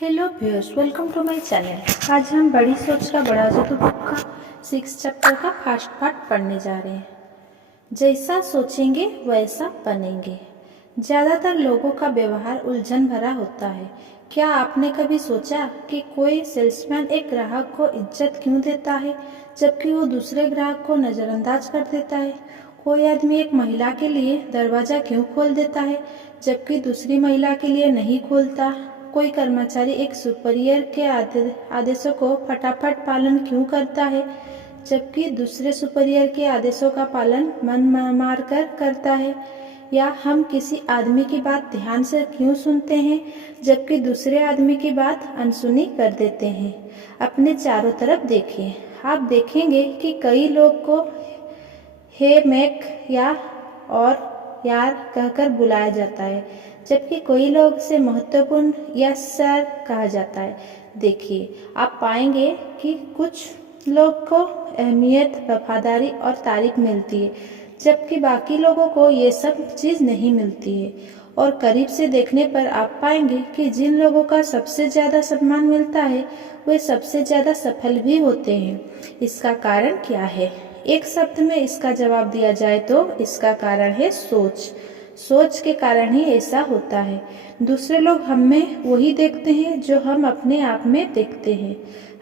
Hello viewers, welcome to my channel. आज हम बड़ी सोच का बड़ा जादू बुक का 6 चैप्टर का फर्स्ट पार्ट पढ़ने जा रहे हैं। जैसा सोचेंगे वैसा बनेंगे। ज़्यादातर लोगों का व्यवहार उलझन भरा होता है। क्या आपने कभी सोचा कि कोई सेल्समैन एक ग्राहक को इज्जत क्यों देता है जबकि वो दूसरे ग्राहक को नज़रअंदाज कर देता है? कोई आदमी एक महिला के लिए दरवाज़ा क्यों खोल देता है जबकि दूसरी महिला के लिए नहीं खोलता? कोई कर्मचारी एक सुपीरियर के आदेशों को फटाफट पालन क्यों करता है जबकि दूसरे सुपीरियर के आदेशों का पालन मन मार कर करता है? या हम किसी आदमी की बात ध्यान से क्यों सुनते हैं जबकि दूसरे आदमी की बात अनसुनी कर देते हैं? अपने चारों तरफ देखिए। आप देखेंगे कि कई लोग को हे मैक या और यार कहकर बुलाया जाता है जबकि कोई लोग से महत्वपूर्ण या सर कहा जाता है। देखिए, आप पाएंगे कि कुछ लोग को अहमियत, वफादारी और तारीफ मिलती है जबकि बाकी लोगों को ये सब चीज़ नहीं मिलती है। और करीब से देखने पर आप पाएंगे कि जिन लोगों का सबसे ज़्यादा सम्मान मिलता है वे सबसे ज़्यादा सफल भी होते हैं। इसका कारण क्या है? एक शब्द में इसका जवाब दिया जाए तो इसका कारण है सोच। सोच के कारण ही ऐसा होता है। दूसरे लोग हमें वही देखते हैं जो हम अपने आप में देखते हैं।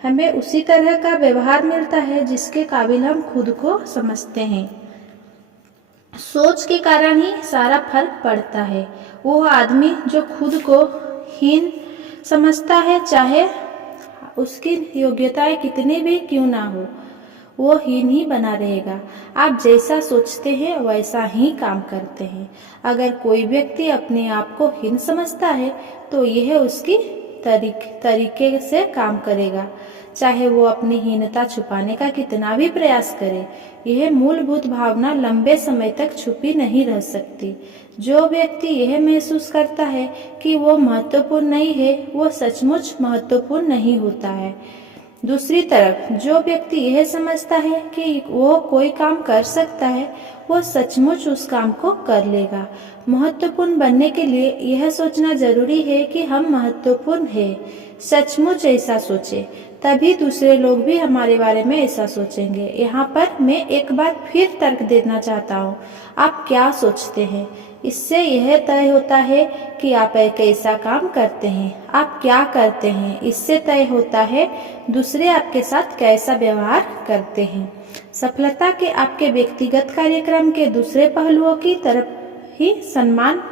हमें उसी तरह का व्यवहार मिलता है जिसके काबिल हम खुद को समझते हैं। सोच के कारण ही सारा फर्क पड़ता है। वो आदमी जो खुद को हीन समझता है, चाहे उसकी योग्यताएं कितनी भी क्यों ना हो, वो हीन ही बना रहेगा। आप जैसा सोचते हैं वैसा ही काम करते हैं। अगर कोई व्यक्ति अपने आप को हीन समझता है तो यह उसकी तरीके से काम करेगा, चाहे वो अपनी हीनता छुपाने का कितना भी प्रयास करे। यह मूलभूत भावना लंबे समय तक छुपी नहीं रह सकती। जो व्यक्ति यह महसूस करता है कि वो महत्वपूर्ण नहीं है, वो सचमुच महत्वपूर्ण नहीं होता है। दूसरी तरफ जो व्यक्ति यह समझता है कि वो कोई काम कर सकता है, वो सचमुच उस काम को कर लेगा। महत्वपूर्ण बनने के लिए यह सोचना जरूरी है कि हम महत्वपूर्ण हैं। सचमुच ऐसा सोचे, तभी दूसरे लोग भी हमारे बारे में ऐसा सोचेंगे। यहाँ पर मैं एक बार फिर तर्क देना चाहता हूँ। आप क्या सोचते हैं, इससे यह तय होता है कि आप कैसा काम करते हैं। आप क्या करते हैं, इससे तय होता है दूसरे आपके साथ कैसा व्यवहार करते हैं। सफलता के आपके व्यक्तिगत कार्यक्रम के दूसरे पहलुओं की तरफ ही सम्मान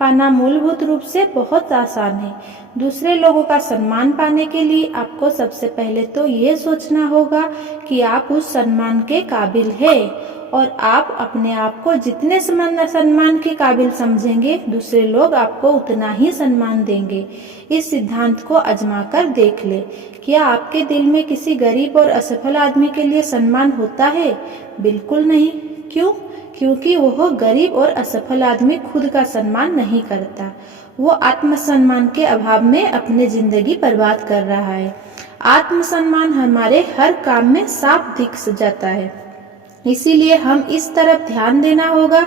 पाना मूलभूत रूप से बहुत आसान है। दूसरे लोगों का सम्मान पाने के लिए आपको सबसे पहले तो ये सोचना होगा कि आप उस सम्मान के काबिल हैं, और आप अपने आप को जितने सम्मान के काबिल समझेंगे, दूसरे लोग आपको उतना ही सम्मान देंगे। इस सिद्धांत को आजमा कर देख ले। क्या आपके दिल में किसी गरीब और असफल आदमी के लिए सम्मान होता है? बिल्कुल नहीं। क्यों? क्योंकि वह गरीब और असफल आदमी खुद का सम्मान नहीं करता। वो आत्मसम्मान के अभाव में अपनी जिंदगी बर्बाद कर रहा है। आत्मसम्मान हमारे हर काम में साफ दिख जाता है। इसीलिए हम इस तरफ ध्यान देना होगा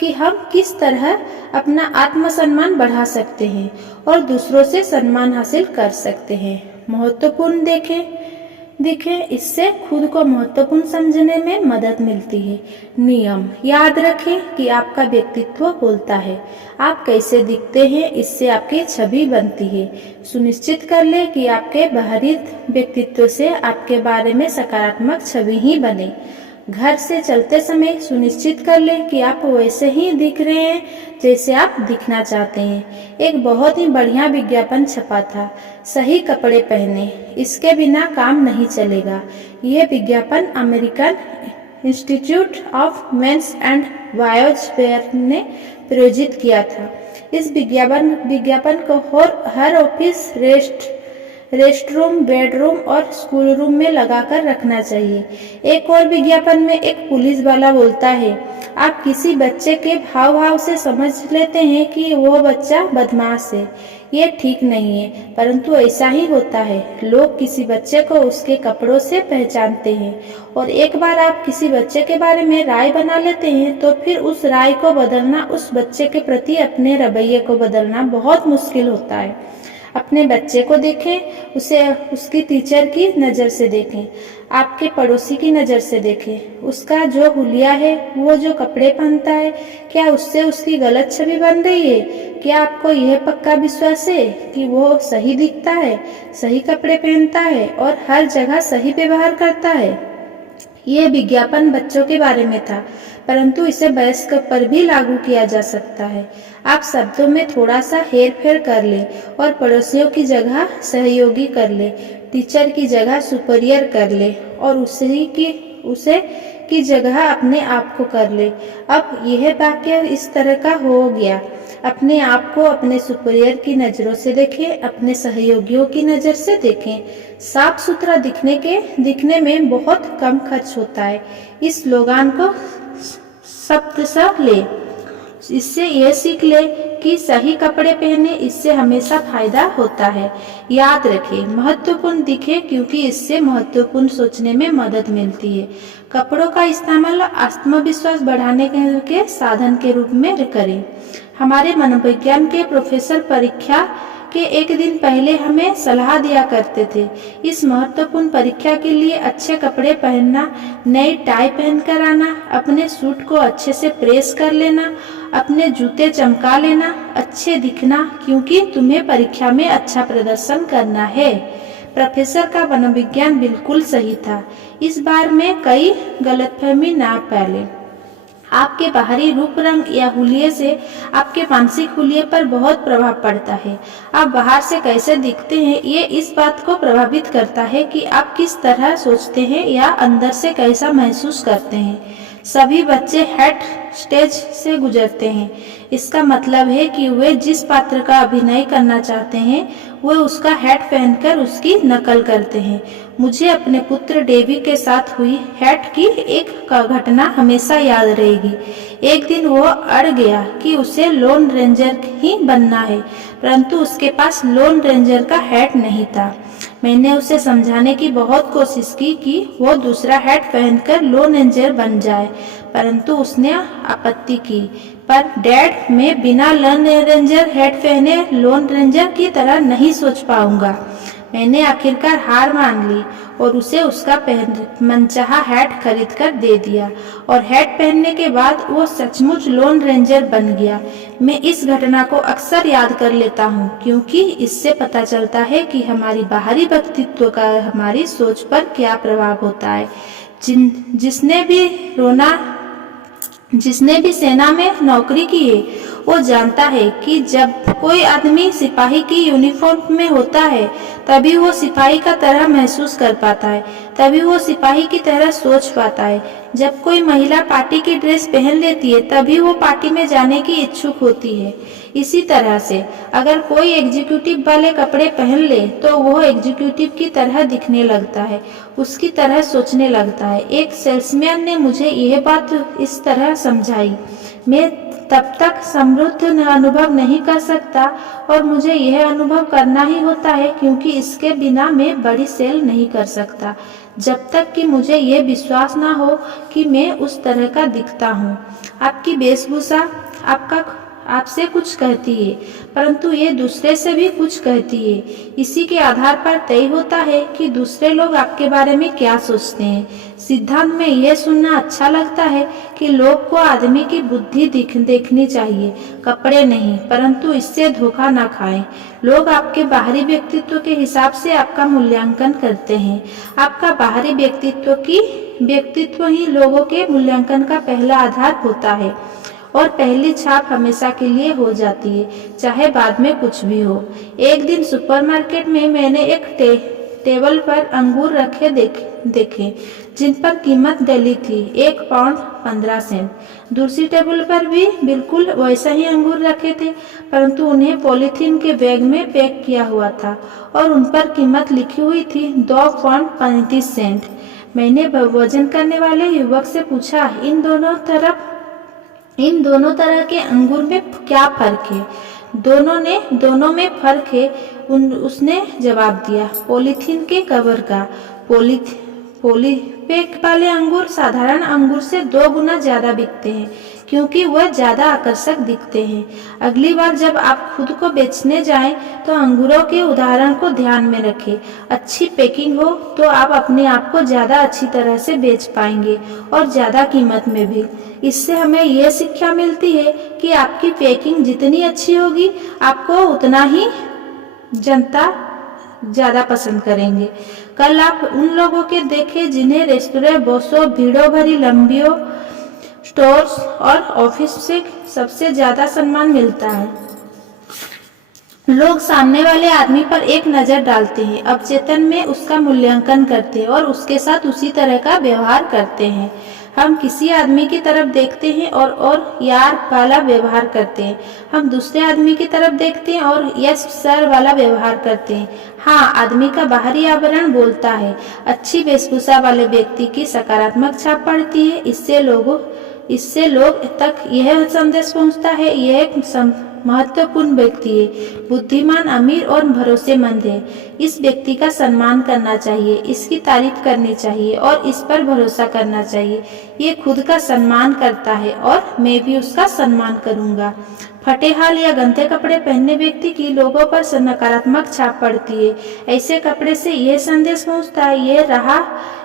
कि हम किस तरह अपना आत्मसम्मान बढ़ा सकते हैं और दूसरों से सम्मान हासिल कर सकते हैं। महत्वपूर्ण दिखें, इससे खुद को महत्वपूर्ण समझने में मदद मिलती है। नियम याद रखें कि आपका व्यक्तित्व बोलता है। आप कैसे दिखते हैं, इससे आपकी छवि बनती है। सुनिश्चित कर ले कि आपके बाहरी व्यक्तित्व से आपके बारे में सकारात्मक छवि ही बने। घर से चलते समय सुनिश्चित कर लें कि आप वैसे ही दिख रहे हैं जैसे आप दिखना चाहते हैं। एक बहुत ही बढ़िया विज्ञापन छपा था, सही कपड़े पहने, इसके बिना काम नहीं चलेगा। यह विज्ञापन American institute of men's and boys wear ने प्रायोजित किया था। इस विज्ञापन को हर ऑफिस, रेस्ट रूम, बेडरूम और स्कूल रूम में लगाकर रखना चाहिए। एक और विज्ञापन में एक पुलिस वाला बोलता है, आप किसी बच्चे के भाव से समझ लेते हैं कि वो बच्चा बदमाश है। ये ठीक नहीं है, परंतु ऐसा ही होता है। लोग किसी बच्चे को उसके कपड़ों से पहचानते हैं, और एक बार आप किसी बच्चे के बारे में राय बना लेते हैं तो फिर उस राय को बदलना, उस बच्चे के प्रति अपने रवैये को बदलना बहुत मुश्किल होता है। अपने बच्चे को देखें, उसे उसकी टीचर की नज़र से देखें, आपके पड़ोसी की नज़र से देखें। उसका जो हुलिया है, वो जो कपड़े पहनता है, क्या उससे उसकी गलत छवि बन रही है? क्या आपको यह पक्का विश्वास है कि वो सही दिखता है, सही कपड़े पहनता है और हर जगह सही व्यवहार करता है? यह विज्ञापन बच्चों के बारे में था, परंतु इसे वयस्क पर भी लागू किया जा सकता है। आप शब्दों में थोड़ा सा हेर फेर कर लें और पड़ोसियों की जगह सहयोगी कर लें, टीचर की जगह सुपीरियर कर लें और उसे की जगह अपने आप को कर ले। अब यह वाक्य इस तरह का हो गया। अपने आप को अपने सुपीरियर की नज़रों से देखें, अपने सहयोगियों की नज़र से देखें। साफ सुथरा दिखने में बहुत कम खर्च होता है। इस स्लोगान को शब्दशः ले। इससे यह सीख ले कि सही कपड़े पहने, इससे हमेशा फायदा होता है। याद रखें, महत्वपूर्ण दिखे क्योंकि इससे महत्वपूर्ण सोचने में मदद मिलती है। कपड़ों का इस्तेमाल आत्मविश्वास बढ़ाने के साधन के रूप में करें। हमारे मनोविज्ञान के प्रोफेसर परीक्षा के एक दिन पहले हमें सलाह दिया करते थे। इस महत्वपूर्ण परीक्षा के लिए अच्छे कपड़े पहनना, नई टाई पहनकर आना, अपने सूट को अच्छे से प्रेस कर लेना, अपने जूते चमका लेना, अच्छे दिखना, क्योंकि तुम्हें परीक्षा में अच्छा प्रदर्शन करना है। प्रोफेसर का मनोविज्ञान बिल्कुल सही था। इस बार में कई गलतफहमी ना फैले। आपके बाहरी रूप रंग या हुलिये से आपके मानसिक हुलिये पर बहुत प्रभाव पड़ता है। आप बाहर से कैसे दिखते हैं, ये इस बात को प्रभावित करता है कि आप किस तरह सोचते हैं या अंदर से कैसा महसूस करते हैं। सभी बच्चे हेड स्टेज से गुजरते हैं। इसका मतलब है कि वे जिस पात्र का अभिनय करना चाहते हैं, वे उसका हैट पहनकर उसकी नकल करते हैं। मुझे अपने पुत्र डेवी के साथ हुई हैट की एक घटना हमेशा याद रहेगी। एक दिन वो अड़ गया कि उसे लोन रेंजर ही बनना है, परंतु उसके पास लोन रेंजर का हैट नहीं था। मैंने उसे समझाने की बहुत कोशिश की कि वो दूसरा हैट पहनकर लोन रेंजर बन जाए, परंतु उसने आपत्ति की। पर डैड, मैं बिना लोन रेंजर हैट पहने लोन रेंजर की तरह नहीं सोच पाऊंगा। मैंने आखिरकार हार मान ली और उसे उसका मनचाहा हैट खरीद कर दे दिया और हैट पहनने के बाद वो सचमुच लोन रेंजर बन गया। मैं इस घटना को अक्सर याद कर लेता हूँ क्योंकि इससे पता चलता है कि हमारी बाहरी व्यक्तित्व का हमारी सोच पर क्या प्रभाव होता है। जिसने भी सेना में नौकरी की है वो जानता है कि जब कोई आदमी सिपाही की यूनिफॉर्म में होता है तभी वो सिपाही का तरह महसूस कर पाता है, तभी वो सिपाही की तरह सोच पाता है। जब कोई महिला पार्टी की ड्रेस पहन लेती है तभी वो पार्टी में जाने की इच्छुक होती है। इसी तरह से अगर कोई एग्जीक्यूटिव वाले कपड़े पहन ले तो वह एग्जीक्यूटिव की तरह दिखने लगता है, उसकी तरह सोचने लगता है। एक सेल्समैन ने मुझे यह बात इस तरह समझाई। मैं तब तक समृद्ध अनुभव नहीं कर सकता और मुझे यह अनुभव करना ही होता है क्योंकि इसके बिना मैं बड़ी सेल नहीं कर सकता जब तक कि मुझे यह विश्वास ना हो कि मैं उस तरह का दिखता हूँ। आपकी वेशभूषा आपसे कुछ कहती है, परंतु ये दूसरे से भी कुछ कहती है। इसी के आधार पर तय होता है कि दूसरे लोग आपके बारे में क्या सोचते हैं। सिद्धांत में यह सुनना अच्छा लगता है कि लोग को आदमी की बुद्धि देखनी चाहिए, कपड़े नहीं, परंतु इससे धोखा ना खाएं। लोग आपके बाहरी व्यक्तित्व के हिसाब से आपका मूल्यांकन करते हैं। आपका बाहरी व्यक्तित्व ही लोगों के मूल्यांकन का पहला आधार होता है और पहली छाप हमेशा के लिए हो जाती है, चाहे बाद में कुछ भी हो। एक दिन सुपरमार्केट में मैंने एक टेबल पर अंगूर रखे देखे जिन पर कीमत डली थी 1 पाउंड 15 सेंट। दूसरी टेबल पर भी बिल्कुल वैसा ही अंगूर रखे थे, परंतु उन्हें पॉलीथीन के बैग में पैक किया हुआ था और उन पर कीमत लिखी हुई थी 2 पाउंड 35 सेंट। मैंने वजन करने वाले युवक से पूछा, इन दोनों तरह के अंगूर में क्या फर्क है? दोनों में फर्क है, उसने जवाब दिया। पॉलीथीन के कवर का। पॉलीपैक वाले अंगूर साधारण अंगूर से 2 गुना ज्यादा बिकते हैं क्योंकि वह ज़्यादा आकर्षक दिखते हैं। अगली बार जब आप खुद को बेचने जाएं तो अंगूरों के उदाहरण को ध्यान में रखें। अच्छी पैकिंग हो तो आप अपने आप को ज़्यादा अच्छी तरह से बेच पाएंगे और ज़्यादा कीमत में भी। इससे हमें यह शिक्षा मिलती है कि आपकी पैकिंग जितनी अच्छी होगी आपको उतना ही जनता ज़्यादा पसंद करेंगे। कल आप उन लोगों के देखें जिन्हें रेस्तोरें, बसों, भीड़ों भरी लंबियों, स्टोर्स और ऑफिस से सबसे ज़्यादा सम्मान मिलता है। लोग सामने वाले आदमी पर एक नज़र डालते हैं, अवचेतन में उसका मूल्यांकन करते हैं और उसके साथ उसी तरह का व्यवहार करते हैं। हम किसी आदमी की तरफ देखते हैं और यार वाला व्यवहार करते हैं। हम दूसरे आदमी की तरफ देखते हैं और यस सर वाला व्यवहार करते हैं। हाँ, आदमी का बाहरी आवरण बोलता है। अच्छी वेशभूषा वाले व्यक्ति की सकारात्मक छाप पड़ती है। इससे लोग तक यह संदेश पहुंचता है, यह एक महत्वपूर्ण व्यक्ति है, बुद्धिमान, अमीर और भरोसेमंद है। इस व्यक्ति का सम्मान करना चाहिए, इसकी तारीफ करनी चाहिए और इस पर भरोसा करना चाहिए। ये खुद का सम्मान करता है और मैं भी उसका सम्मान करूंगा। फटे हाल या गंदे कपड़े पहनने व्यक्ति की लोगों पर नकारात्मक छाप पड़ती है। ऐसे कपड़े से यह संदेश पहुंचता है, यह रहा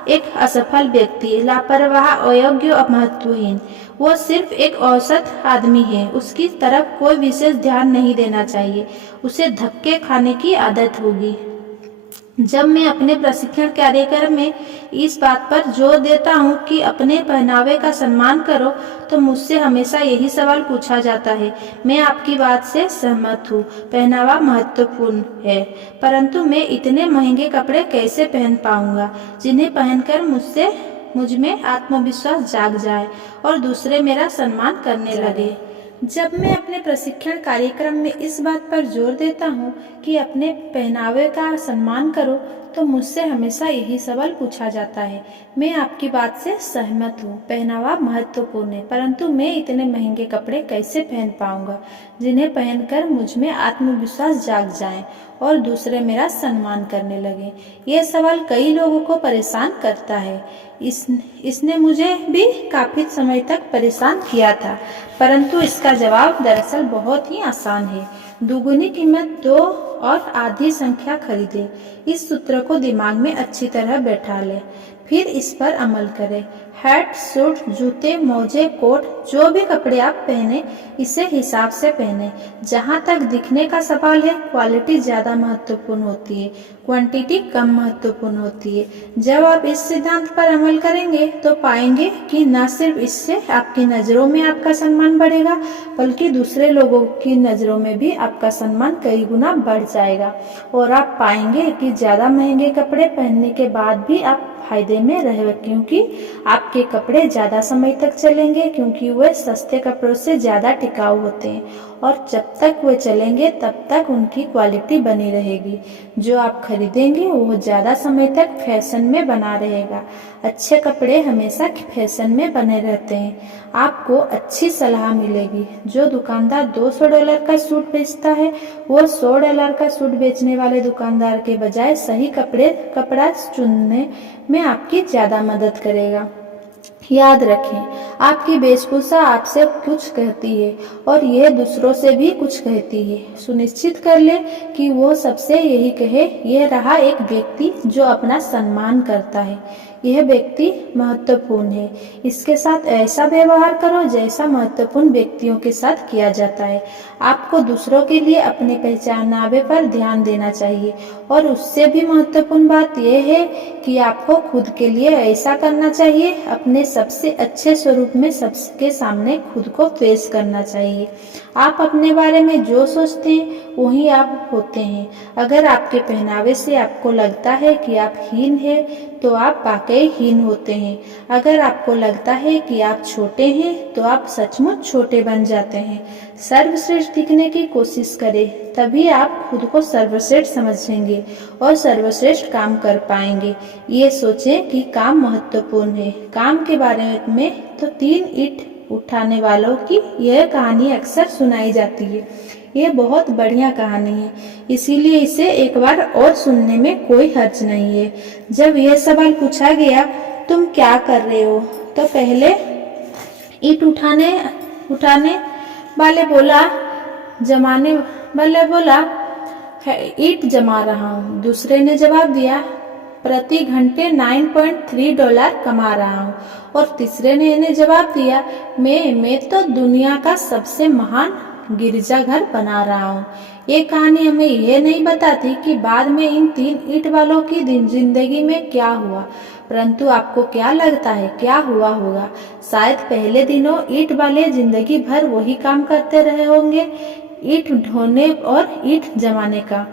एक असफल व्यक्ति, लापरवाह, अयोग्य और महत्वहीन। वो सिर्फ एक औसत आदमी है, उसकी तरफ कोई विशेष ध्यान नहीं देना चाहिए, उसे धक्के खाने की आदत होगी। जब मैं अपने प्रशिक्षण कार्यक्रम में इस बात पर जोर देता हूँ कि अपने पहनावे का सम्मान करो, तो मुझसे हमेशा यही सवाल पूछा जाता है। मैं आपकी बात से सहमत हूँ, पहनावा महत्वपूर्ण है, परंतु मैं इतने महंगे कपड़े कैसे पहन पाऊंगा जिन्हें पहनकर मुझ में आत्मविश्वास जाग जाए और दूसरे मेरा सम्मान करने लगे। जब मैं अपने प्रशिक्षण कार्यक्रम में इस बात पर जोर देता हूँ कि अपने पहनावे का सम्मान करो, तो मुझसे हमेशा यही सवाल पूछा जाता है। मैं आपकी बात से सहमत हूँ, पहनावा महत्वपूर्ण है, परंतु मैं इतने महंगे कपड़े कैसे पहन पाऊंगा जिन्हें पहनकर मुझ में आत्मविश्वास जाग जाए और दूसरे मेरा सम्मान करने लगे। ये सवाल कई लोगों को परेशान करता है। इसने मुझे भी काफ़ी समय तक परेशान किया था, परंतु इसका जवाब दरअसल बहुत ही आसान है। दुगुनी कीमत दो और आधी संख्या खरीदे। इस सूत्र को दिमाग में अच्छी तरह बैठा ले, फिर इस पर अमल करें। हैट, सूट, जूते, मोजे, कोट, जो भी कपड़े आप पहने, इसे हिसाब से पहने। जहाँ तक दिखने का सवाल है, क्वालिटी ज़्यादा महत्वपूर्ण होती है, क्वांटिटी कम महत्वपूर्ण होती है। जब आप इस सिद्धांत पर अमल करेंगे तो पाएंगे कि न सिर्फ इससे आपकी नज़रों में आपका सम्मान बढ़ेगा, बल्कि दूसरे लोगों की नज़रों में भी आपका सम्मान कई गुना बढ़ जाएगा और आप पाएंगे कि ज़्यादा महंगे कपड़े पहनने के बाद भी आप फायदे में रहे, क्योंकि आपके कपड़े ज़्यादा समय तक चलेंगे, क्योंकि वे सस्ते कपड़ों से ज़्यादा टिकाऊ होते हैं और जब तक वे चलेंगे तब तक उनकी क्वालिटी बनी रहेगी। जो आप खरीदेंगे वो ज़्यादा समय तक फैशन में बना रहेगा। अच्छे कपड़े हमेशा फैशन में बने रहते हैं। आपको अच्छी सलाह मिलेगी। जो दुकानदार $200 का सूट बेचता है, वो $100 का सूट बेचने वाले दुकानदार के बजाय सही कपड़ा चुनने में आपकी ज़्यादा मदद करेगा। याद रखें, आपकी वेशभूषा आपसे कुछ कहती है और यह दूसरों से भी कुछ कहती है। सुनिश्चित कर ले कि वो सबसे यही कहे, यह रहा एक व्यक्ति जो अपना सम्मान करता है, यह व्यक्ति महत्वपूर्ण है। इसके साथ ऐसा व्यवहार करो जैसा महत्वपूर्ण व्यक्तियों के साथ किया जाता है। आपको दूसरों के लिए अपने पहचानावे पर ध्यान देना चाहिए और उससे भी महत्वपूर्ण बात यह है कि आपको खुद के लिए ऐसा करना चाहिए। अपने सबसे अच्छे स्वरूप में सबके सामने खुद को पेश करना चाहिए। आप अपने बारे में जो सोचते हैं वही आप होते हैं। अगर आपके पहनावे से आपको लगता है कि आप हीन हैं, तो आप वाकई हीन होते हैं। अगर आपको लगता है कि आप छोटे हैं, तो आप सचमुच छोटे बन जाते हैं। सर्वश्रेष्ठ दिखने की कोशिश करें, तभी आप खुद को सर्वश्रेष्ठ समझेंगे और सर्वश्रेष्ठ काम कर पाएंगे। ये सोचें कि काम महत्वपूर्ण है। काम के बारे में तो 3 ईंट उठाने वालों की यह कहानी अक्सर सुनाई जाती है। ये बहुत बढ़िया कहानी है, इसीलिए इसे एक बार और सुनने में कोई हर्ज नहीं है। जब यह सवाल पूछा गया, तुम क्या कर रहे हो, तो पहले ईंट उठाने उठाने वाले बोला जमाने वाले बोला ईंट जमा रहा हूँ। दूसरे ने जवाब दिया प्रति घंटे $9.3 कमा रहा हूँ। और तीसरे ने इन्हें जवाब दिया मैं तो दुनिया का सबसे महान गिरजाघर बना रहा हूँ। ये कहानी हमें यह नहीं बताती कि बाद में इन 3 ईंट वालों की जिंदगी में क्या हुआ, परंतु आपको क्या लगता है क्या हुआ होगा? शायद पहले दिनों ईंट वाले जिंदगी भर वही काम करते रहे होंगे, ईंट ढोने और ईंट जमाने का।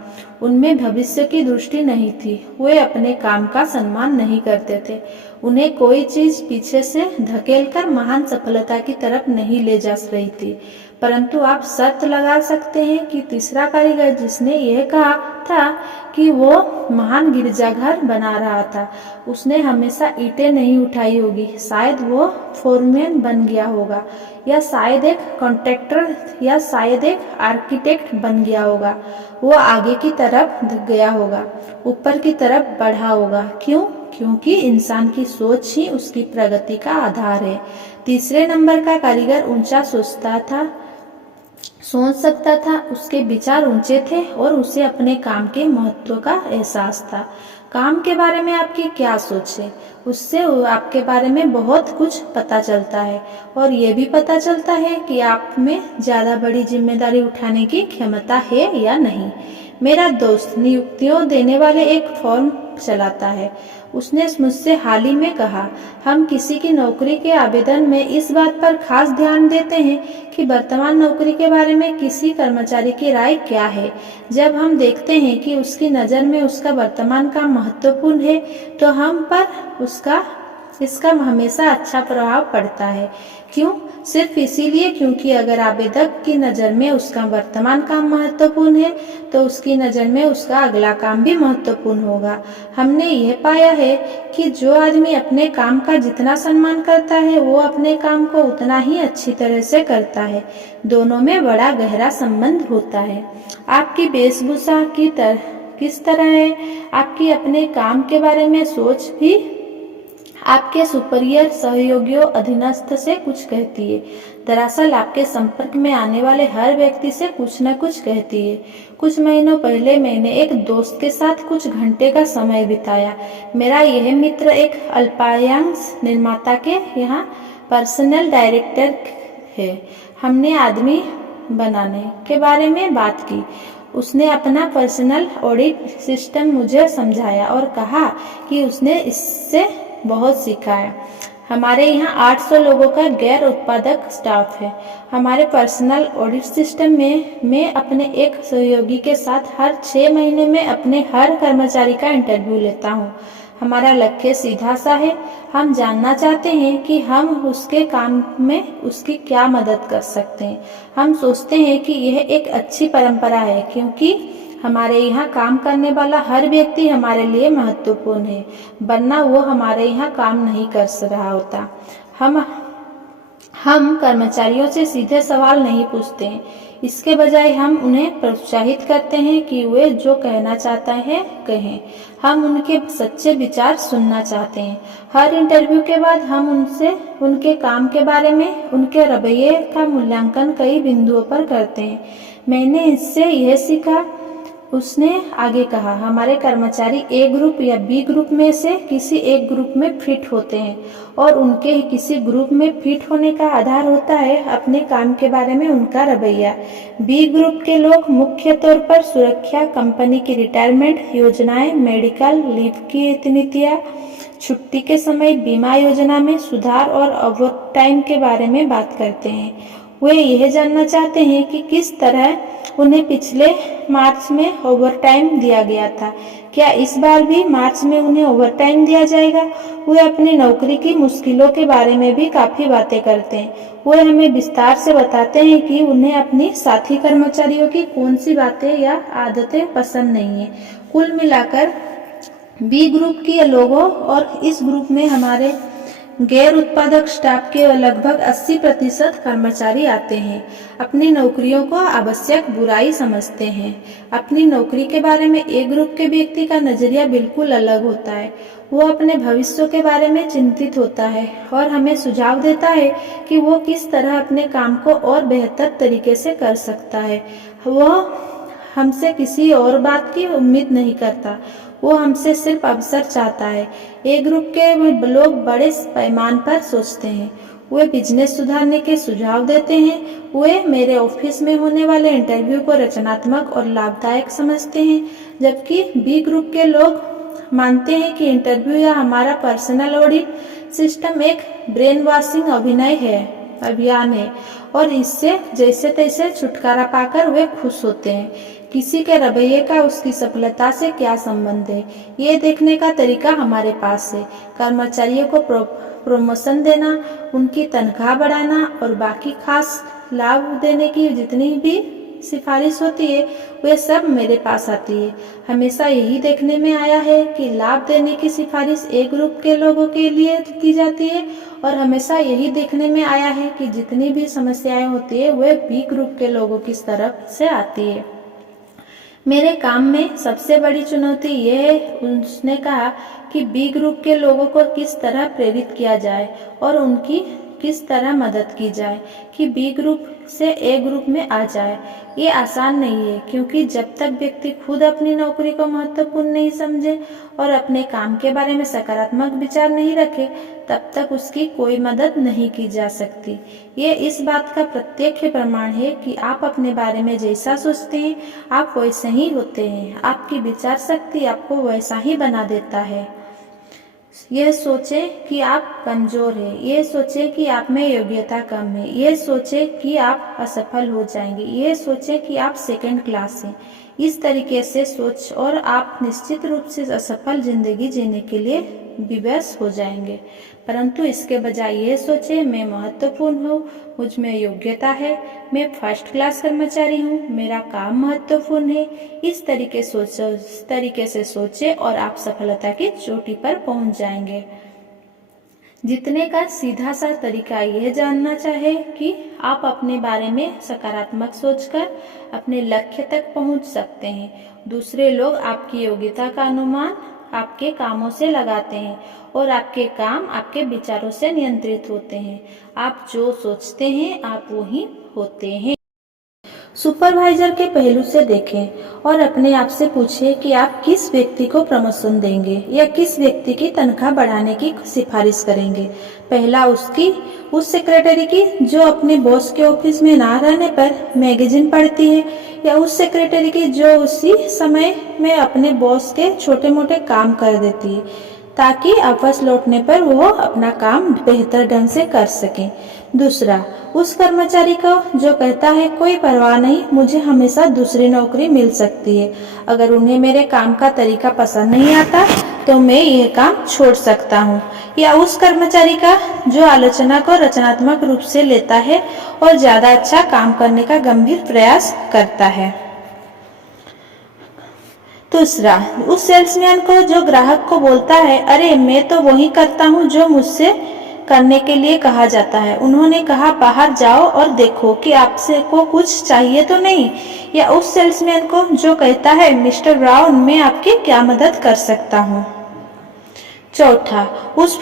उनमें भविष्य की दृष्टि नहीं थी। वे अपने काम का सम्मान नहीं करते थे। उन्हें कोई चीज पीछे से धकेलकर महान सफलता की तरफ नहीं ले जा रही थी। परंतु आप शर्त लगा सकते हैं कि तीसरा कारीगर जिसने यह कहा था कि वो महान गिरजाघर बना रहा था, उसने हमेशा ईंटें नहीं उठाई होगी। शायद वो फोरमैन बन गया होगा, या शायद एक कॉन्ट्रैक्टर, या शायद एक आर्किटेक्ट बन गया होगा। वो आगे की तरफ गया होगा, ऊपर की तरफ बढ़ा होगा। क्यों? क्योंकि इंसान की सोच ही उसकी प्रगति का आधार है। तीसरे नंबर का कारीगर ऊंचा सोच सकता था, उसके विचार ऊंचे थे और उसे अपने काम के महत्व का एहसास था। काम के बारे में आपकी क्या सोच है, उससे आपके बारे में बहुत कुछ पता चलता है। और ये भी पता चलता है कि आप में ज़्यादा बड़ी जिम्मेदारी उठाने की क्षमता है या नहीं। मेरा दोस्त नियुक्तियों देने वाले एक फॉर्म चलाता है। उसने मुझसे हाल ही में कहा, हम किसी की नौकरी के आवेदन में इस बात पर खास ध्यान देते हैं कि वर्तमान नौकरी के बारे में किसी कर्मचारी की राय क्या है। जब हम देखते हैं कि उसकी नज़र में उसका वर्तमान काम महत्वपूर्ण है, तो हम पर इसका हमेशा अच्छा प्रभाव पड़ता है। क्यों? सिर्फ इसीलिए क्योंकि अगर आवेदक की नज़र में उसका वर्तमान काम महत्वपूर्ण है, तो उसकी नज़र में उसका अगला काम भी महत्वपूर्ण होगा। हमने यह पाया है कि जो आदमी अपने काम का जितना सम्मान करता है, वो अपने काम को उतना ही अच्छी तरह से करता है। दोनों में बड़ा गहरा संबंध होता है। आपकी वेशभूषा किस तरह है, आपकी अपने काम के बारे में सोच भी आपके सुपीरियर सहयोगियों अधीनस्थ से कुछ कहती है। दरअसल आपके संपर्क में आने वाले हर व्यक्ति से कुछ न कुछ कहती है। कुछ महीनों पहले मैंने एक दोस्त के साथ कुछ घंटे का समय बिताया। मेरा यह मित्र एक अल्पायांश निर्माता के यहाँ पर्सनल डायरेक्टर है। हमने आदमी बनाने के बारे में बात की। उसने अपना पर्सनल ऑडिट सिस्टम मुझे समझाया और कहा कि उसने इससे बहुत सीखा है। हमारे यहाँ 800 लोगों का गैर उत्पादक स्टाफ है। हमारे पर्सनल ऑडिट सिस्टम में मैं अपने एक सहयोगी के साथ हर 6 महीने में अपने हर कर्मचारी का इंटरव्यू लेता हूँ। हमारा लक्ष्य सीधा सा है, हम जानना चाहते हैं कि हम उसके काम में उसकी क्या मदद कर सकते हैं। हम सोचते हैं कि यह एक अच्छी परंपरा है, क्योंकि हमारे यहाँ काम करने वाला हर व्यक्ति हमारे लिए महत्वपूर्ण है, वरना वो हमारे यहाँ काम नहीं कर रहा होता। हम कर्मचारियों से सीधे सवाल नहीं पूछते हैं, इसके बजाय हम उन्हें प्रोत्साहित करते हैं कि वे जो कहना चाहते हैं कहें। हम उनके सच्चे विचार सुनना चाहते हैं। हर इंटरव्यू के बाद हम उनसे उनके काम के बारे में उनके रवैये का मूल्यांकन कई बिंदुओं पर करते हैं। मैंने इससे यह सीखा, उसने आगे कहा, हमारे कर्मचारी ए ग्रुप या बी ग्रुप में से किसी एक ग्रुप में फिट होते हैं और उनके किसी ग्रुप में फिट होने का आधार होता है अपने काम के बारे में उनका रवैया। बी ग्रुप के लोग मुख्य तौर पर सुरक्षा, कंपनी की रिटायरमेंट योजनाएं, मेडिकल लीव की नीतियाँ, छुट्टी के समय बीमा योजना में सुधार और ओवरटाइम के बारे में बात करते हैं। वे यह जानना चाहते हैं कि किस तरह उन्हें पिछले मार्च में ओवरटाइम दिया गया था। क्या इस बार भी मार्च में उन्हें ओवरटाइम दिया जाएगा? वे अपनी नौकरी की मुश्किलों के बारे में भी काफी बातें करते हैं। वे हमें विस्तार से बताते हैं कि उन्हें अपनी साथी कर्मचारियों की कौन सी बातें या आदतें पसंद नहीं है। कुल मिलाकर बी ग्रुप के लोगों और इस ग्रुप में हमारे गैर उत्पादक स्टाफ के लगभग 80% कर्मचारी आते हैं, अपनी नौकरियों को आवश्यक बुराई समझते हैं। अपनी नौकरी के बारे में एक ग्रुप के व्यक्ति का नजरिया बिल्कुल अलग होता है। वो अपने भविष्य के बारे में चिंतित होता है और हमें सुझाव देता है कि वो किस तरह अपने काम को और बेहतर तरीके से कर सकता है। वह हमसे किसी और बात की उम्मीद नहीं करता, वो हमसे सिर्फ अवसर चाहता है। एक ग्रुप के लोग बड़े पैमाने पर सोचते हैं, वे बिजनेस सुधारने के सुझाव देते हैं, वे मेरे ऑफिस में होने वाले इंटरव्यू को रचनात्मक और लाभदायक समझते हैं। जबकि बी ग्रुप के लोग मानते हैं कि इंटरव्यू या हमारा पर्सनल ऑडिट सिस्टम एक ब्रेन वॉशिंग अभियान है और इससे जैसे तैसे छुटकारा पाकर वे खुश होते हैं। किसी के रवैये का उसकी सफलता से क्या संबंध है, ये देखने का तरीका हमारे पास है। कर्मचारियों को प्रमोशन देना, उनकी तनख्वाह बढ़ाना और बाकी खास लाभ देने की जितनी भी सिफारिश होती है वे सब मेरे पास आती है। हमेशा यही देखने में आया है कि लाभ देने की सिफारिश ए ग्रुप के लोगों के लिए की जाती है और हमेशा यही देखने में आया है कि जितनी भी समस्याएं होती है वे बी ग्रुप के लोगों की तरफ से आती है। मेरे काम में सबसे बड़ी चुनौती यह है, उसने कहा, कि बी ग्रुप के लोगों को किस तरह प्रेरित किया जाए और उनकी किस तरह मदद की जाए कि बी ग्रुप से ए ग्रुप में आ जाए। ये आसान नहीं है, क्योंकि जब तक व्यक्ति खुद अपनी नौकरी को महत्वपूर्ण नहीं समझे और अपने काम के बारे में सकारात्मक विचार नहीं रखे, तब तक उसकी कोई मदद नहीं की जा सकती। ये इस बात का प्रत्यक्ष प्रमाण है कि आप अपने बारे में जैसा सोचते हैं आप वैसे ही होते हैं। आपकी विचार शक्ति आपको वैसा ही बना देता है। यह सोचें कि आप कमजोर हैं, यह सोचें कि आप में योग्यता कम है, यह सोचें कि आप असफल हो जाएंगे, यह सोचें कि आप सेकंड क्लास हैं। इस तरीके से सोच और आप निश्चित रूप से असफल जिंदगी जीने के लिए विवश हो जाएंगे। परंतु इसके बजाय ये सोचें, मैं महत्वपूर्ण हूँ, मुझ में योग्यता है, मैं फर्स्ट क्लास कर्मचारी हूँ, मेरा काम महत्वपूर्ण है। इस तरीके से सोचें और आप सफलता की चोटी पर पहुँच जाएंगे। जीतने का सीधा सा तरीका यह जानना चाहे कि आप अपने बारे में सकारात्मक सोचकर अपने लक्ष्य तक पहुंच सकते हैं। दूसरे लोग आपकी योग्यता का अनुमान आपके कामों से लगाते हैं और आपके काम आपके विचारों से नियंत्रित होते हैं। आप जो सोचते हैं आप वही होते हैं। सुपरवाइजर के पहलू से देखें और अपने आप से पूछें कि आप किस व्यक्ति को प्रमोशन देंगे या किस व्यक्ति की तनख्वाह बढ़ाने की सिफारिश करेंगे। पहला उस सेक्रेटरी की जो अपने बॉस के ऑफिस में ना रहने पर मैगजीन पढ़ती है, या उस सेक्रेटरी की जो उसी समय में अपने बॉस के छोटे मोटे काम कर देती है ताकि वापस लौटने पर वो अपना काम बेहतर ढंग से कर सके। दूसरा, उस कर्मचारी को जो कहता है कोई परवाह नहीं, मुझे हमेशा दूसरी नौकरी मिल सकती है, अगर उन्हें मेरे काम का तरीका पसंद नहीं आता तो मैं यह काम छोड़ सकता हूँ। या उस कर्मचारी का जो आलोचना को रचनात्मक रूप से लेता है और ज्यादा अच्छा काम करने का गंभीर प्रयास करता है। दूसरा, उस सेल्समैन को जो ग्राहक को बोलता है, अरे मैं तो वही करता हूँ जो मुझसे करने के लिए कहा जाता है, उन्होंने कहा बाहर जाओ और देखो कि आपसे को कुछ चाहिए तो नहीं। या उस सेल्समैन को जो कहता है, मिस्टर ब्राउन मैं आपकी क्या मदद कर सकता हूँ। चौथा, उस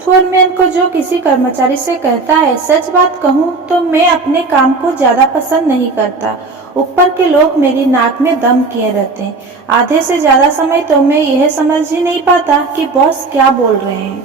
फोरमैन को जो किसी कर्मचारी से कहता है, सच बात कहूँ तो मैं अपने काम को ज्यादा पसंद नहीं करता, ऊपर के लोग मेरी नाक में दम किए रहते हैं, आधे से ज्यादा समय तो मैं यह समझ ही नहीं पाता कि बॉस क्या बोल रहे हैं।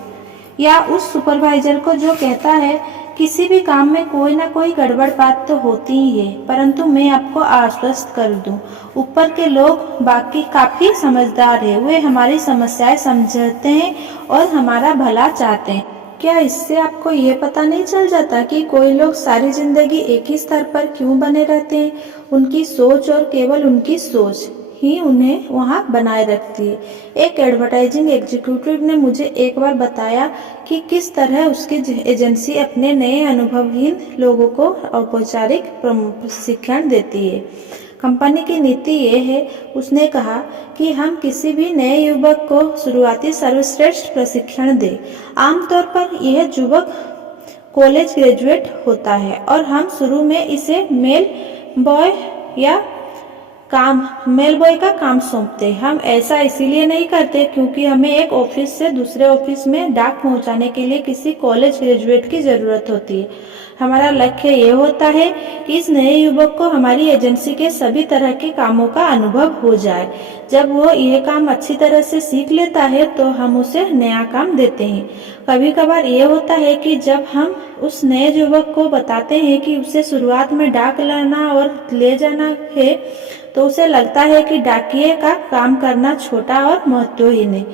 या उस सुपरवाइजर को जो कहता है, किसी भी काम में कोई ना कोई गड़बड़ बात तो होती ही है, परंतु मैं आपको आश्वस्त कर दूं, ऊपर के लोग बाकी काफी समझदार है, वे हमारी समस्याएं समझते हैं और हमारा भला चाहते हैं। क्या इससे आपको ये पता नहीं चल जाता कि कोई लोग सारी जिंदगी एक ही स्तर पर क्यों बने रहते हैं? उनकी सोच और केवल उनकी सोच ही उन्हें वहां बनाए रखती है। एक एडवर्टाइजिंग एग्जीक्यूटिव ने मुझे एक बार बताया कि किस तरह उसकी एजेंसी अपने नए अनुभवहीन लोगों को औपचारिक प्रशिक्षण देती है। कंपनी की नीति ये है, उसने कहा, कि हम किसी भी नए युवक को शुरुआती सर्वश्रेष्ठ प्रशिक्षण दें। आमतौर पर यह युवक कॉलेज ग्रेजुएट होता है और हम शुरू में इसे मेल बॉय का काम सौंपते हैं। हम ऐसा इसीलिए नहीं करते क्योंकि हमें एक ऑफिस से दूसरे ऑफिस में डाक पहुंचाने के लिए किसी कॉलेज ग्रेजुएट की जरूरत होती है। हमारा लक्ष्य ये होता है कि इस नए युवक को हमारी एजेंसी के सभी तरह के कामों का अनुभव हो जाए। जब वो यह काम अच्छी तरह से सीख लेता है तो हम उसे नया काम देते हैं। कभी कभार ये होता है कि जब हम उस नए युवक को बताते हैं कि उसे शुरुआत में डाक लाना और ले जाना है, तो उसे लगता है कि डाकिये का काम करना छोटा और महत्वहीन है।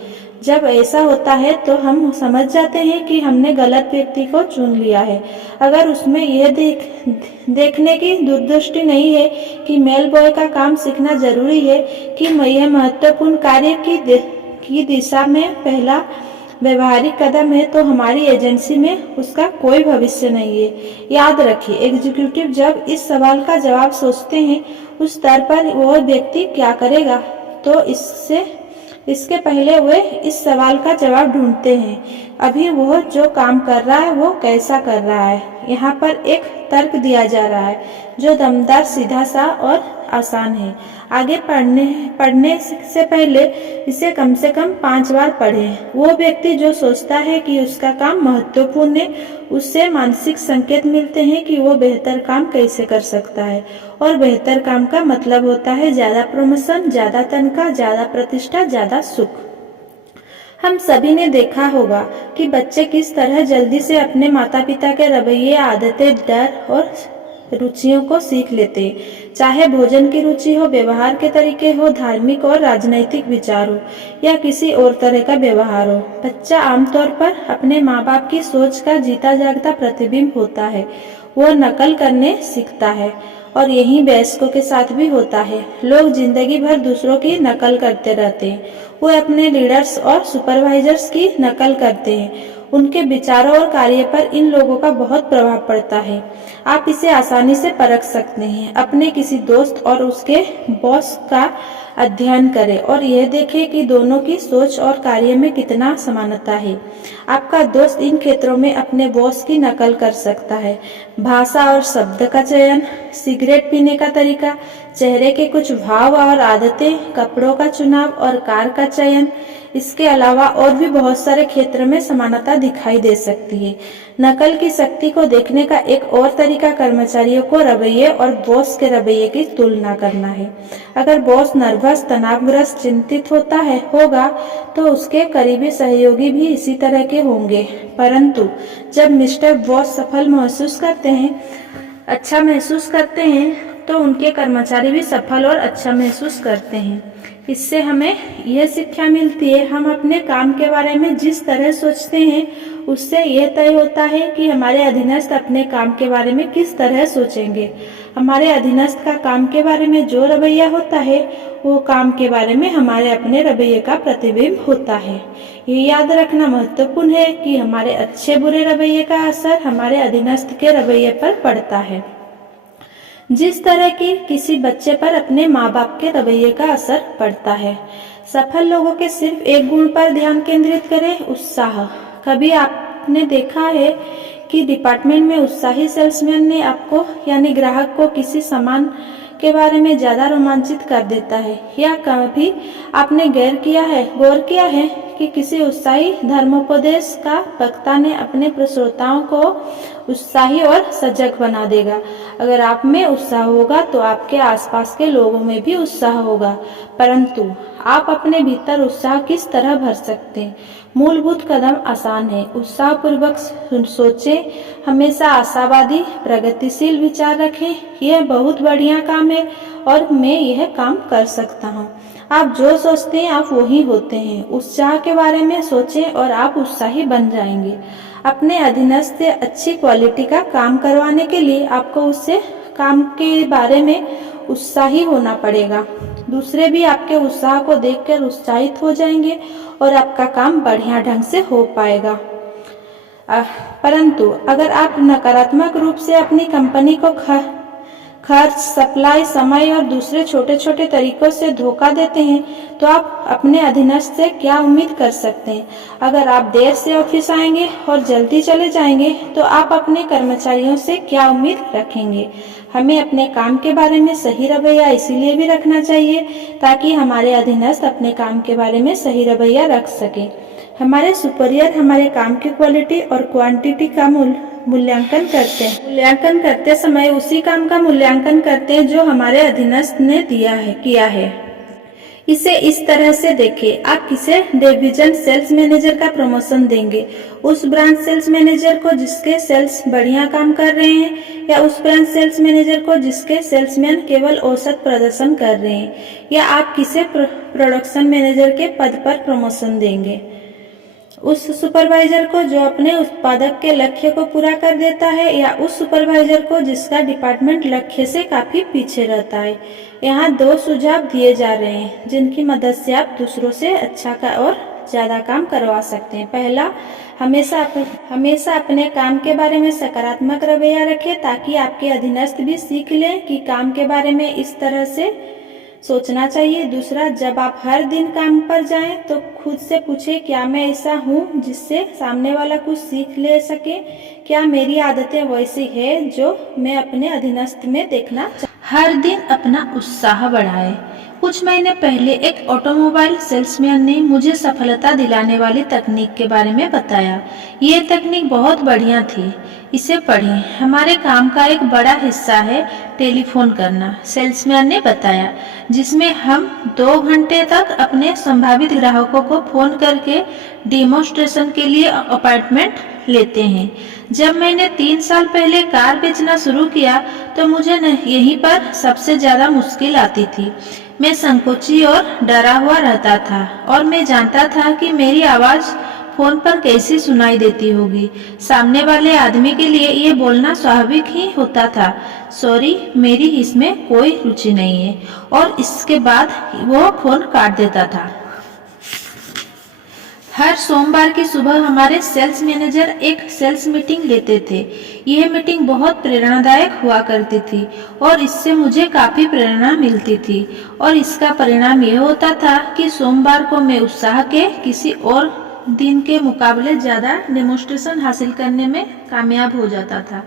जब ऐसा होता है तो हम समझ जाते हैं कि हमने गलत व्यक्ति को चुन लिया है। अगर उसमें यह देखने की दूरदृष्टि नहीं है कि मेल बॉय का काम सीखना जरूरी है, कि यह महत्वपूर्ण कार्य की दिशा में पहला व्यवहारिक कदम है, तो हमारी एजेंसी में उसका कोई भविष्य नहीं है। याद रखिए, एग्जीक्यूटिव जब इस सवाल का जवाब सोचते हैं, उस स्तर पर वह व्यक्ति क्या करेगा, तो इसके पहले वे इस सवाल का जवाब ढूंढते हैं, अभी वह जो काम कर रहा है वो कैसा कर रहा है। यहाँ पर एक तर्क दिया जा रहा है जो दमदार, सीधा सा और आसान है। आगे पढ़ने से पहले इसे कम से कम 5 बार पढ़ें। वो व्यक्ति जो सोचता है कि उसका काम महत्वपूर्ण है, उससे मानसिक संकेत मिलते हैं कि वो बेहतर काम कैसे कर सकता है। और बेहतर काम का मतलब होता है ज्यादा प्रमोशन, ज्यादा तनख्वाह, ज्यादा प्रतिष्ठा, ज्यादा सुख। हम सभी ने देखा होगा कि बच्चे किस तरह जल्दी से अपने माता पिता के रवैये, आदतें, डर और रुचियों को सीख लेते हैं। चाहे भोजन की रुचि हो, व्यवहार के तरीके हो, धार्मिक और राजनैतिक विचार हो, या किसी और तरह का व्यवहार हो। बच्चा आमतौर पर अपने माँ बाप की सोच का जीता जागता प्रतिबिंब होता है। वह नकल करने सीखता है और यही वयस्कों के साथ भी होता है। लोग जिंदगी भर दूसरों की नकल करते रहते हैं। वो अपने लीडर्स और सुपरवाइजर्स की नकल करते हैं। उनके विचारों और कार्य पर इन लोगों का बहुत प्रभाव पड़ता है। आप इसे आसानी से परख सकते हैं। अपने किसी दोस्त और उसके बॉस का अध्ययन करें और यह देखें कि दोनों की सोच और कार्य में कितना समानता है। आपका दोस्त इन क्षेत्रों में अपने बॉस की नकल कर सकता है। भाषा और शब्द का चयन, सिगरेट पीने का तरीका, चेहरे के कुछ भाव और आदतें, कपड़ों का चुनाव और कार का चयन। इसके अलावा और भी बहुत सारे क्षेत्र में समानता दिखाई दे सकती है। नकल की शक्ति को देखने का एक और तरीका कर्मचारियों को रवैये और बॉस के रवैये की तुलना करना है। अगर बॉस नर्वस, तनावग्रस्त, चिंतित होगा तो उसके करीबी सहयोगी भी इसी तरह के होंगे। परंतु जब मिस्टर बॉस सफल महसूस करते हैं, अच्छा महसूस करते हैं, तो उनके कर्मचारी भी सफल और अच्छा महसूस करते हैं। इससे हमें यह शिक्षा मिलती है, हम अपने काम के बारे में जिस तरह सोचते हैं, उससे यह तय होता है कि हमारे अधीनस्थ अपने काम के बारे में किस तरह सोचेंगे। हमारे अधीनस्थ का काम के बारे में जो रवैया होता है, वो काम के बारे में हमारे अपने रवैये का प्रतिबिंब होता है। ये याद रखना महत्वपूर्ण है कि हमारे अच्छे बुरे रवैये का असर हमारे अधीनस्थ के रवैये पर पड़ता है। जिस तरह की किसी बच्चे पर अपने माँ बाप के रवैये का असर पड़ता है। सफल लोगों के सिर्फ एक गुण पर ध्यान केंद्रित करें, उत्साह। कभी आपने देखा है कि डिपार्टमेंट में उत्साही सेल्समैन ने आपको यानी ग्राहक को किसी सामान के बारे में ज्यादा रोमांचित कर देता है। या कभी आपने गौर किया है कि किसी उत्साही धर्मोपदेश का वक्ता ने अपने श्रोताओं को उत्साही और सजग बना देगा। अगर आप में उत्साह होगा तो आपके आसपास के लोगों में भी उत्साह होगा। परंतु आप अपने भीतर उत्साह किस तरह भर सकते हैं? मूलभूत कदम आसान है। उत्साहपूर्वक सोचें, हमेशा आशावादी, प्रगतिशील विचार रखें। यह बहुत बढ़िया काम है और मैं यह काम कर सकता हूँ। आप जो सोचते हैं आप वही होते हैं। उत्साह के बारे में सोचें और आप उत्साही बन जाएंगे। अपने अधीनस्थ से अच्छी क्वालिटी का काम करवाने के लिए आपको उससे काम के बारे में उत्साही होना पड़ेगा। दूसरे भी आपके उत्साह को देखकर उत्साहित हो जाएंगे और आपका काम बढ़िया ढंग से हो पाएगा। परंतु अगर आप नकारात्मक रूप से अपनी कंपनी को खर्च, सप्लाई, समय और दूसरे छोटे छोटे तरीकों से धोखा देते हैं तो आप अपने अधीनस्थ से क्या उम्मीद कर सकते हैं। अगर आप देर से ऑफिस आएंगे और जल्दी चले जाएंगे तो आप अपने कर्मचारियों से क्या उम्मीद रखेंगे। हमें अपने काम के बारे में सही रवैया इसीलिए भी रखना चाहिए ताकि हमारे अधीनस्थ अपने काम के बारे में सही रवैया रख सके। हमारे सुपीरियर हमारे काम की क्वालिटी और क्वांटिटी का मूल्यांकन करते हैं। मूल्यांकन करते समय उसी काम का मूल्यांकन करते हैं जो हमारे अधीनस्थ ने किया है। इसे इस तरह से देखें, आप किसे डिवीजन सेल्स मैनेजर का प्रमोशन देंगे, उस ब्रांच सेल्स मैनेजर को जिसके सेल्स बढ़िया काम कर रहे हैं, या उस ब्रांच सेल्स मैनेजर को जिसके सेल्समैन केवल औसत प्रदर्शन कर रहे हैं, या आप किसे प्रोडक्शन मैनेजर के पद पर प्रमोशन देंगे, उस सुपरवाइजर को जो अपने उत्पादक के लक्ष्य को पूरा कर देता है, या उस सुपरवाइजर को जिसका डिपार्टमेंट लक्ष्य से काफी पीछे रहता है। यहाँ 2 सुझाव दिए जा रहे हैं जिनकी मदद से आप दूसरों से अच्छा और ज्यादा काम करवा सकते हैं। पहला, हमेशा अपने काम के बारे में सकारात्मक रवैया रखें ताकि आपके अधीनस्थ भी सीख लें कि काम के बारे में इस तरह से सोचना चाहिए। दूसरा, जब आप हर दिन काम पर जाएं तो खुद से पूछें, क्या मैं ऐसा हूं जिससे सामने वाला कुछ सीख ले सके, क्या मेरी आदतें वैसी है जो मैं अपने अधीनस्थ में देखना चाहूं। हर दिन अपना उत्साह बढ़ाएं। कुछ महीने पहले एक ऑटोमोबाइल सेल्समैन ने मुझे सफलता दिलाने वाली तकनीक के बारे में बताया। ये तकनीक बहुत बढ़िया थी, इसे पढ़ें। हमारे काम का एक बड़ा हिस्सा है टेलीफोन करना, सेल्समैन ने बताया, जिसमें हम 2 घंटे तक अपने संभावित ग्राहकों को फोन करके डेमोन्स्ट्रेशन के लिए अपॉइंटमेंट लेते हैं। जब मैंने 3 साल पहले कार बेचना शुरू किया तो मुझे यहीं पर सबसे ज्यादा मुश्किल आती थी। मैं संकोची और डरा हुआ रहता था और मैं जानता था कि मेरी आवाज फोन पर कैसी सुनाई देती होगी। सामने वाले आदमी के लिए ये बोलना स्वाभाविक ही होता था, सॉरी मेरी इसमें कोई रुचि नहीं है, और इसके बाद वो फोन काट देता था। हर सोमवार की सुबह हमारे सेल्स मैनेजर एक सेल्स मीटिंग लेते थे। यह मीटिंग बहुत प्रेरणादायक हुआ करती थी और इससे मुझे काफी प्रेरणा मिलती थी, और इसका परिणाम यह होता था कि सोमवार को मैं उत्साह के किसी और दिन के मुकाबले ज्यादा डेमोन्स्ट्रेशन हासिल करने में कामयाब हो जाता था।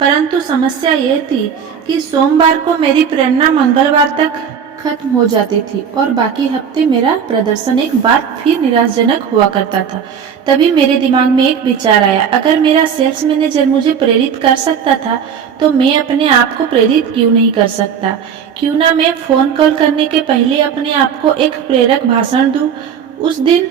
परंतु समस्या यह थी कि सोमवार को मेरी प्रेरणा मंगलवार तक खत्म हो जाती थी और बाकी हफ्ते मेरा प्रदर्शन एक बार फिर निराशाजनक हुआ करता था। तभी मेरे दिमाग में एक विचार आया, अगर मेरा सेल्स मैनेजर मुझे प्रेरित कर सकता था तो मैं अपने आप को प्रेरित क्यों नहीं कर सकता। क्यों ना मैं फोन कॉल करने के पहले अपने आप को एक प्रेरक भाषण दूं। उस दिन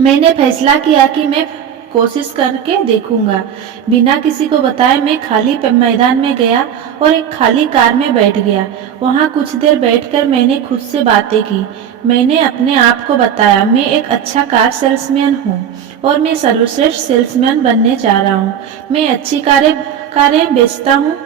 मैंने फैसला किया कि मैं कोशिश करके देखूंगा। बिना किसी को बताए मैं खाली मैदान में गया और एक खाली कार में बैठ गया। वहां कुछ देर बैठकर मैंने खुद से बातें की। मैंने अपने आप को बताया, मैं एक अच्छा कार सेल्समैन हूँ और मैं सर्वश्रेष्ठ सेल्समैन बनने जा रहा हूँ। मैं अच्छी कारें बेचता हूँ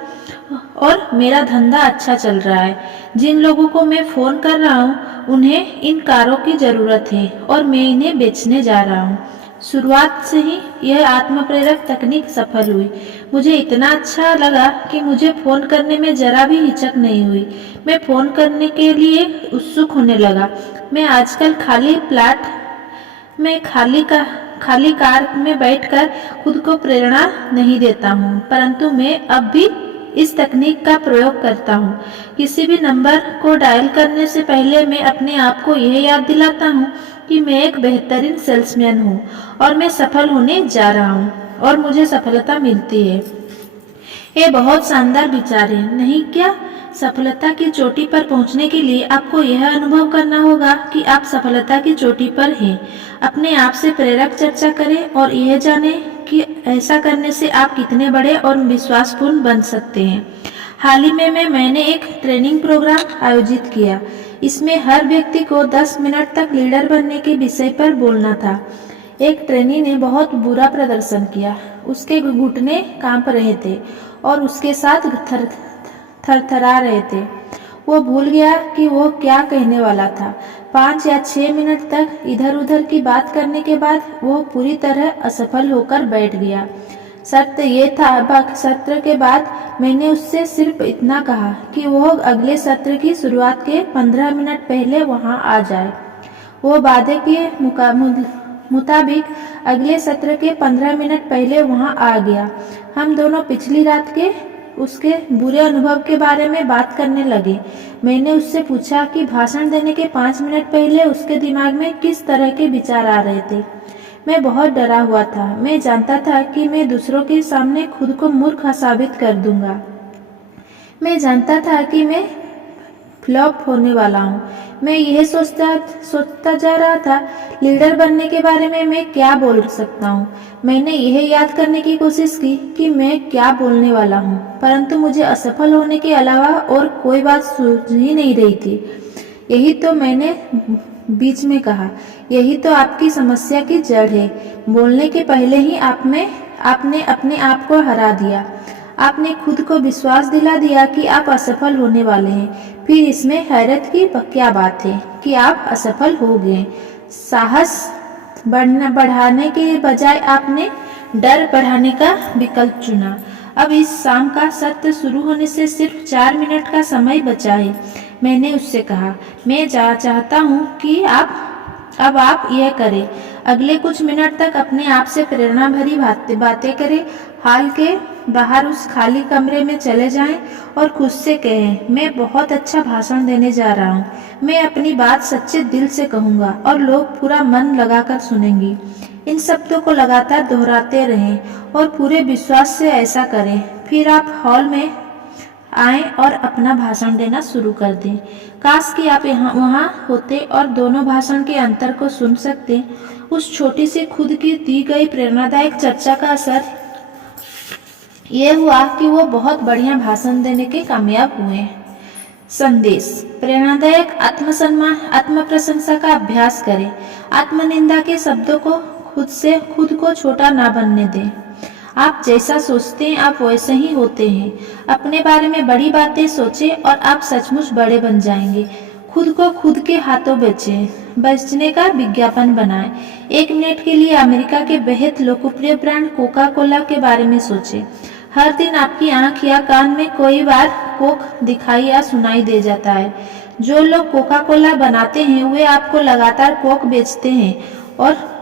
और मेरा धंधा अच्छा चल रहा है। जिन लोगों को मैं फोन कर रहा हूँ उन्हें इन कारों की जरूरत है और मैं इन्हें बेचने जा रहा हूँ। शुरुआत से ही यह आत्मप्रेरक तकनीक सफल हुई। मुझे इतना अच्छा लगा कि मुझे फोन करने में जरा भी हिचक नहीं हुई। मैं फोन करने के लिए उत्सुक होने लगा। मैं आजकल खाली कार में बैठकर खुद को प्रेरणा नहीं देता हूँ, परंतु मैं अब भी इस तकनीक का प्रयोग करता हूँ। किसी भी नंबर को डायल करने से पहले मैं अपने आप को यह याद दिलाता हूँ कि मैं एक बेहतरीन सेल्समैन हूँ और मैं सफल होने जा रहा हूँ और मुझे सफलता मिलती है। ये बहुत शानदार विचार है, नहीं क्या? सफलता की चोटी पर पहुंचने के लिए आपको यह अनुभव करना होगा कि आप सफलता की चोटी पर हैं। अपने आप से प्रेरक चर्चा करें और यह जानें कि ऐसा करने से आप कितने बड़े और विश्वासपूर्ण बन सकते हैं। हाल ही में मैंने एक ट्रेनिंग प्रोग्राम आयोजित किया। इसमें हर व्यक्ति को 10 मिनट तक लीडर बनने के विषय पर बोलना था। एक ट्रेनी ने बहुत बुरा प्रदर्शन किया। उसके घुटने कांप रहे थे और उसके साथ थरथरा रहे थे। वो भूल गया कि वो क्या कहने वाला था। 5 या 6 मिनट तक इधर उधर की बात करने के बाद वो पूरी तरह असफल होकर बैठ गया। सत्र सत्र के बाद मैंने उससे सिर्फ इतना कहा कि वह अगले सत्र की शुरुआत के 15 मिनट पहले वहां आ जाए। वो वादे के मुताबिक अगले सत्र के 15 मिनट पहले वहां आ गया। हम दोनों पिछली रात के उसके बुरे अनुभव के बारे में बात करने लगे। मैंने उससे पूछा कि भाषण देने के 5 मिनट पहले उसके दिमाग में किस तरह के विचार आ रहे थे। मैं बहुत डरा हुआ था। मैं जानता था कि मैं दूसरों के सामने खुद को मूर्ख साबित कर दूंगा। मैं जानता था कि मैं फ्लॉप होने वाला हूँ। मैं यह सोचता जा रहा था, लीडर बनने के बारे में मैं क्या बोल सकता हूँ। मैंने यह याद करने की कोशिश की कि मैं क्या बोलने वाला हूँ, परंतु मुझे असफल होने के अलावा और कोई बात सूझ ही नहीं रही थी। यही तो मैंने बीच में कहा, यही तो आपकी समस्या की जड़ है। बोलने के पहले ही आपने अपने आप को हरा दिया। आपने खुद को विश्वास दिला दिया कि आप असफल होने वाले हैं। फिर इसमें हैरत की क्या बात है कि आप असफल हो गए। साहस बढ़ाने के बजाय आपने डर बढ़ाने का विकल्प चुना। अब इस शाम का सत्र शुरू होने से सिर्फ 4 मिनट का समय बचा है। मैंने उससे कहा, मैं चाहता हूँ कि अब आप यह करें। अगले कुछ मिनट तक अपने आप से प्रेरणा भरी बातें करें। हाल के बाहर उस खाली कमरे में चले जाएं और खुद से कहें, मैं बहुत अच्छा भाषण देने जा रहा हूँ। मैं अपनी बात सच्चे दिल से कहूँगा और लोग पूरा मन लगाकर सुनेंगे। इन शब्दों को लगातार दोहराते रहें और पूरे विश्वास से ऐसा करें। फिर आप हॉल में आएं और अपना भाषण देना शुरू कर दें। काश कि आप वहाँ होते और दोनों भाषण के अंतर को सुन सकते। उस छोटी सी खुद की दी गई प्रेरणादायक चर्चा का असर यह हुआ कि वो बहुत बढ़िया भाषण देने के कामयाब हुए। संदेश: प्रेरणादायक आत्मसम्मान, आत्म प्रशंसा का अभ्यास करें। आत्मनिंदा के शब्दों को खुद को छोटा ना बनने दें। आप जैसा सोचते हैं आप वैसे ही होते हैं। अपने बारे में बड़ी बातें सोचें और आप सचमुच बड़े बन जाएंगे। खुद को खुद के हाथों बेचने का विज्ञापन बनाएं। 1 मिनट के लिए अमेरिका के बेहद लोकप्रिय ब्रांड कोका कोला के बारे में सोचें। हर दिन आपकी आंख या कान में कोई बार कोक दिखाई या सुनाई दे जाता है। जो लोग कोका कोला बनाते हैं वे आपको लगातार कोक बेचते हैं और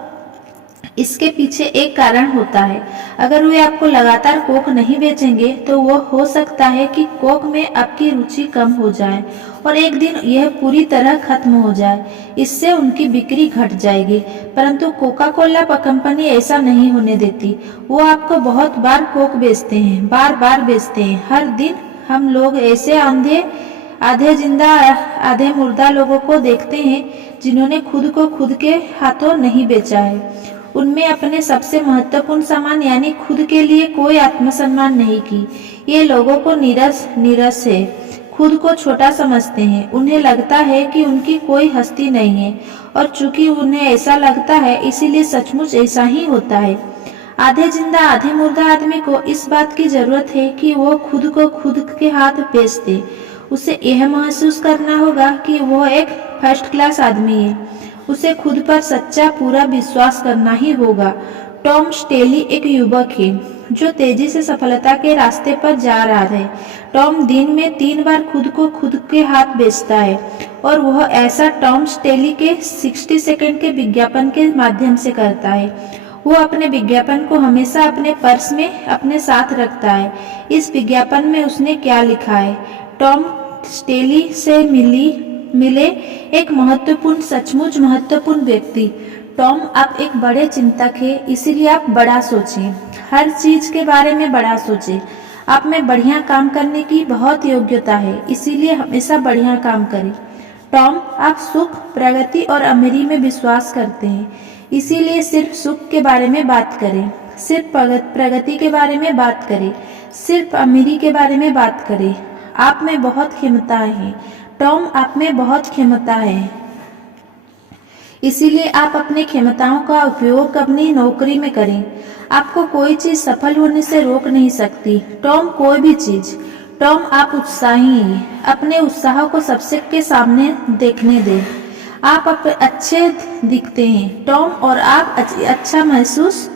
इसके पीछे एक कारण होता है। अगर वे आपको लगातार कोक नहीं बेचेंगे तो वो हो सकता है कि कोक में आपकी रुचि कम हो जाए और एक दिन यह पूरी तरह खत्म हो जाए। इससे उनकी बिक्री घट जाएगी। परंतु कोका कोला कंपनी ऐसा नहीं होने देती। वो आपको बहुत बार कोक बेचते हैं, बार बार बेचते हैं। हर दिन हम लोग ऐसे आधे जिंदा आधे मुर्दा लोगों को देखते हैं जिन्होंने खुद को खुद के हाथों नहीं बेचा है। उनमें अपने सबसे महत्वपूर्ण सामान यानी खुद के लिए कोई आत्मसम्मान नहीं की। ये लोगों को नीरस है, खुद को छोटा समझते हैं। उन्हें लगता है कि उनकी कोई हस्ती नहीं है और चूंकि उन्हें ऐसा लगता है इसीलिए सचमुच ऐसा ही होता है। आधे जिंदा आधे मुर्दा आदमी को इस बात की जरूरत है कि वो खुद को खुद के हाथ बेच दे। उसे यह महसूस करना होगा कि वो एक फर्स्ट क्लास आदमी है। उसे खुद पर सच्चा पूरा विश्वास करना ही होगा। टॉम स्टेली एक युवक है जो तेजी से सफलता के रास्ते पर जा रहा है। टॉम दिन में 3 बार खुद को खुद के हाथ बेचता है और वह ऐसा टॉम स्टेली के 60 सेकंड के विज्ञापन के माध्यम से करता है। वो अपने विज्ञापन को हमेशा अपने पर्स में अपने साथ रखता है। इस विज्ञापन में उसने क्या लिखा है? टॉम स्टेली से मिले एक सचमुच महत्वपूर्ण व्यक्ति। टॉम, आप एक बड़े चिंतक हैं, इसीलिए आप बड़ा सोचें। हर चीज के बारे में बड़ा सोचें। आप में बढ़िया काम करने की बहुत योग्यता है, इसीलिए हमेशा बढ़िया काम करें। टॉम, आप सुख, प्रगति और अमीरी में विश्वास करते हैं, इसीलिए सिर्फ सुख के बारे में बात करें, सिर्फ प्रगति के बारे में बात करें, सिर्फ अमीरी के बारे में बात करें। आप में बहुत क्षमताएं हैं टॉम, आप में बहुत क्षमता है, इसीलिए आप अपनी क्षमताओं का उपयोग अपनी नौकरी में करें। आपको कोई चीज सफल होने से रोक नहीं सकती टॉम, कोई भी चीज। टॉम, आप उत्साही हैं, अपने उत्साह को सबके सामने देखने दें। आप अच्छे दिखते हैं टॉम और आप अच्छा महसूस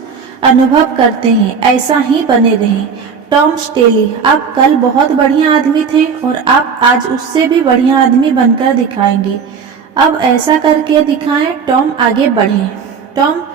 अनुभव करते हैं, ऐसा ही बने रहें। टॉम स्टेली, आप कल बहुत बढ़िया आदमी थे और आप आज उससे भी बढ़िया आदमी बनकर दिखाएंगे। अब ऐसा करके दिखाएं। टॉम आगे बढ़े। टॉम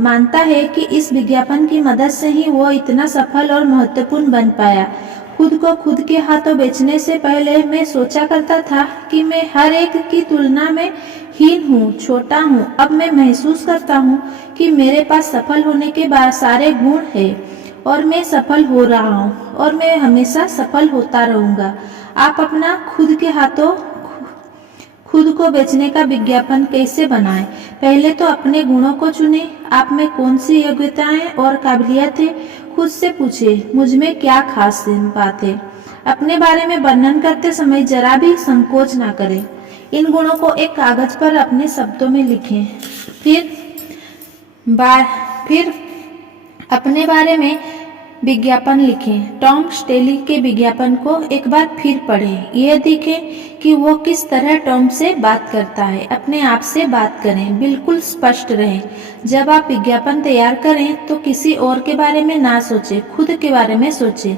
मानता है कि इस विज्ञापन की मदद से ही वो इतना सफल और महत्वपूर्ण बन पाया। खुद को खुद के हाथों बेचने से पहले मैं सोचा करता था कि मैं हर एक की तुलना में हीन हूँ, छोटा हूँ। अब मैं महसूस करता हूँ कि मेरे पास सफल होने के सारे गुण हैं और मैं सफल हो रहा हूँ और मैं हमेशा सफल होता रहूँगा। आप अपना खुद के हाथों खुद को बेचने का विज्ञापन कैसे बनाएं? पहले तो अपने गुणों को चुनें। आप में कौन सी योग्यताएं और काबिलियत है? खुद से पूछें, मुझ में क्या खास बात है? अपने बारे में वर्णन करते समय जरा भी संकोच ना करें। इन गुणों को एक कागज पर अपने शब्दों में लिखें। फिर अपने बारे में विज्ञापन लिखें। टॉम स्टेली के विज्ञापन को एक बार फिर पढ़ें। यह देखें कि वो किस तरह टॉम से बात करता है। अपने आप से बात करें, बिल्कुल स्पष्ट रहें। जब आप विज्ञापन तैयार करें तो किसी और के बारे में ना सोचें, खुद के बारे में सोचें।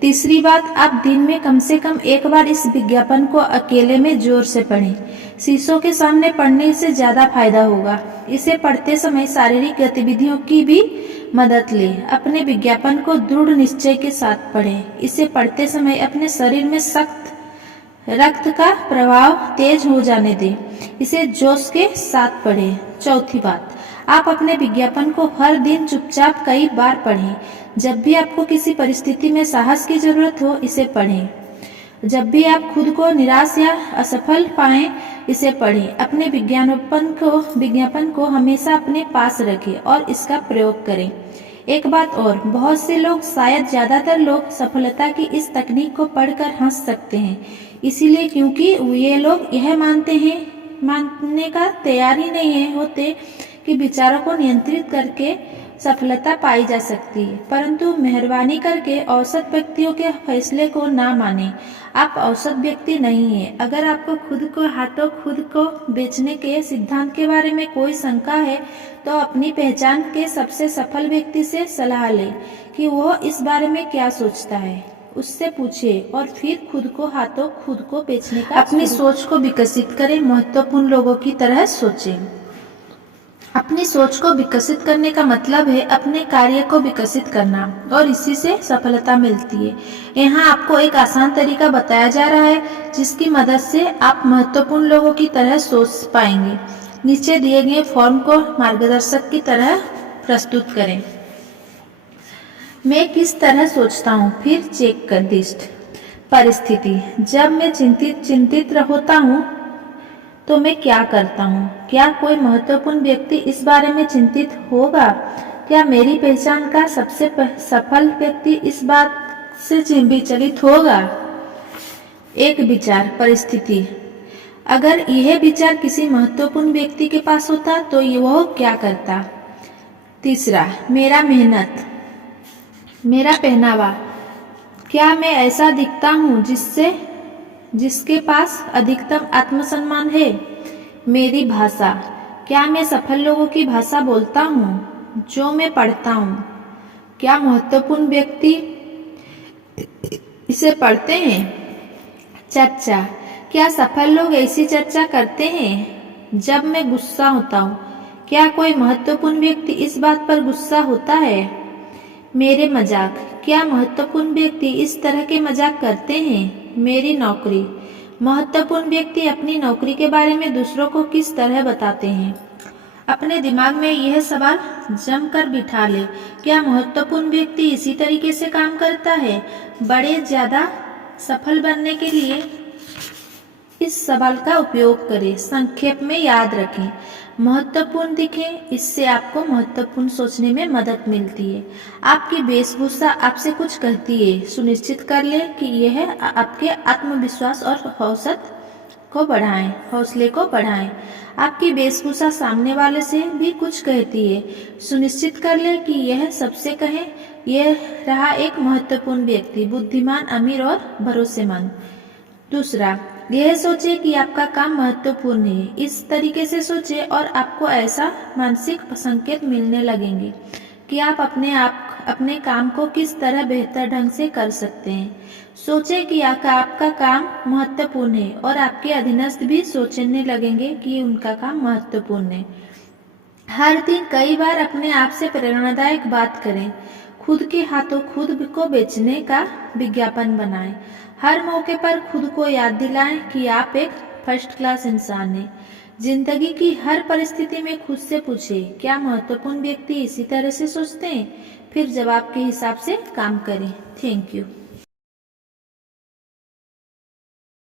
तीसरी बात, आप दिन में कम से कम एक बार इस विज्ञापन को अकेले में जोर से पढ़ें। शीशों के सामने पढ़ने से ज्यादा फायदा होगा। इसे पढ़ते समय शारीरिक गतिविधियों की भी मदद लें। अपने विज्ञापन को दृढ़ निश्चय के साथ पढ़ें। इसे पढ़ते समय अपने शरीर में सख्त रक्त का प्रवाह तेज हो जाने दें। इसे जोश के साथ पढ़ें। चौथी बात, आप अपने विज्ञापन को हर दिन चुपचाप कई बार पढ़ें। जब भी आपको किसी परिस्थिति में साहस की जरूरत हो, इसे पढ़ें। जब भी आप खुद को निराश या असफल पाएं, इसे पढ़ें। अपने विज्ञापन को हमेशा अपने पास रखें और इसका प्रयोग करें। एक बात और, बहुत से लोग, शायद ज्यादातर लोग, सफलता की इस तकनीक को पढ़कर हंस सकते हैं। इसीलिए क्योंकि ये लोग यह मानने का तैयार ही नहीं होते कि विचारों को नियंत्रित करके सफलता पाई जा सकती है। परंतु मेहरबानी करके औसत व्यक्तियों के फैसले को ना माने। आप औसत व्यक्ति नहीं हैं। अगर आपको खुद को बेचने के सिद्धांत के बारे में कोई शंका है तो अपनी पहचान के सबसे सफल व्यक्ति से सलाह लें कि वह इस बारे में क्या सोचता है। उससे पूछें और फिर खुद को बेचने का अपनी सोच को विकसित करें। महत्वपूर्ण लोगों की तरह सोचें। अपनी सोच को विकसित करने का मतलब है अपने कार्य को विकसित करना और इसी से सफलता मिलती है। यहाँ आपको एक आसान तरीका बताया जा रहा है जिसकी मदद से आप महत्वपूर्ण लोगों की तरह सोच पाएंगे। नीचे दिए गए फॉर्म को मार्गदर्शक की तरह प्रस्तुत करें। मैं किस तरह सोचता हूँ, फिर चेक कर लिस्ट। परिस्थिति, जब मैं चिंतित होता हूँ तो मैं क्या करता हूँ? क्या कोई महत्वपूर्ण व्यक्ति इस बारे में चिंतित होगा? क्या मेरी पहचान का सबसे सफल व्यक्ति इस बात से विचलित होगा? एक विचार। परिस्थिति, अगर यह विचार किसी महत्वपूर्ण व्यक्ति के पास होता तो वह क्या करता? तीसरा, मेरा पहनावा, क्या मैं ऐसा दिखता हूँ जिसके पास अधिकतम आत्मसम्मान है? मेरी भाषा, क्या मैं सफल लोगों की भाषा बोलता हूँ जो मैं पढ़ता हूँ? क्या महत्वपूर्ण व्यक्ति इसे पढ़ते हैं? चर्चा, क्या सफल लोग ऐसी चर्चा करते हैं? जब मैं गुस्सा होता हूँ, क्या कोई महत्वपूर्ण व्यक्ति इस बात पर गुस्सा होता है? मेरे मजाक, क्या महत्वपूर्ण व्यक्ति इस तरह के मजाक करते हैं? मेरी नौकरी, महत्वपूर्ण व्यक्ति अपनी नौकरी के बारे में दूसरों को किस तरह बताते हैं? अपने दिमाग में यह सवाल जमकर बिठा ले, क्या महत्वपूर्ण व्यक्ति इसी तरीके से काम करता है? ज्यादा सफल बनने के लिए इस सवाल का उपयोग करें। संक्षेप में याद रखें, महत्वपूर्ण दिखें, इससे आपको महत्वपूर्ण सोचने में मदद मिलती है। आपकी वेशभूषा आपसे कुछ कहती है। सुनिश्चित कर लें कि यह आपके आत्मविश्वास और हौसले को बढ़ाएं। आपकी वेशभूषा सामने वाले से भी कुछ कहती है। सुनिश्चित कर लें कि यह सबसे कहे, यह रहा एक महत्वपूर्ण व्यक्ति, बुद्धिमान, अमीर और भरोसेमंद। दूसरा, यह सोचे कि आपका काम महत्वपूर्ण है। इस तरीके से सोचे और आपको ऐसा मानसिक संकेत मिलने लगेंगे। कि आप अपने काम को किस तरह बेहतर ढंग से कर सकते हैं। सोचें कि आपका काम महत्वपूर्ण है और आपके अधीनस्थ भी सोचने लगेंगे कि उनका काम महत्वपूर्ण है। हर दिन कई बार अपने आप से प्रेरणादायक बात करें। खुद के हाथों खुद को बेचने का विज्ञापन बनाएं। हर मौके पर खुद को याद दिलाएं कि आप एक फर्स्ट क्लास इंसान हैं। जिंदगी की हर परिस्थिति में खुद से पूछें, क्या महत्वपूर्ण व्यक्ति इसी तरह से सोचते हैं? फिर जवाब के हिसाब से काम करें। Thank you.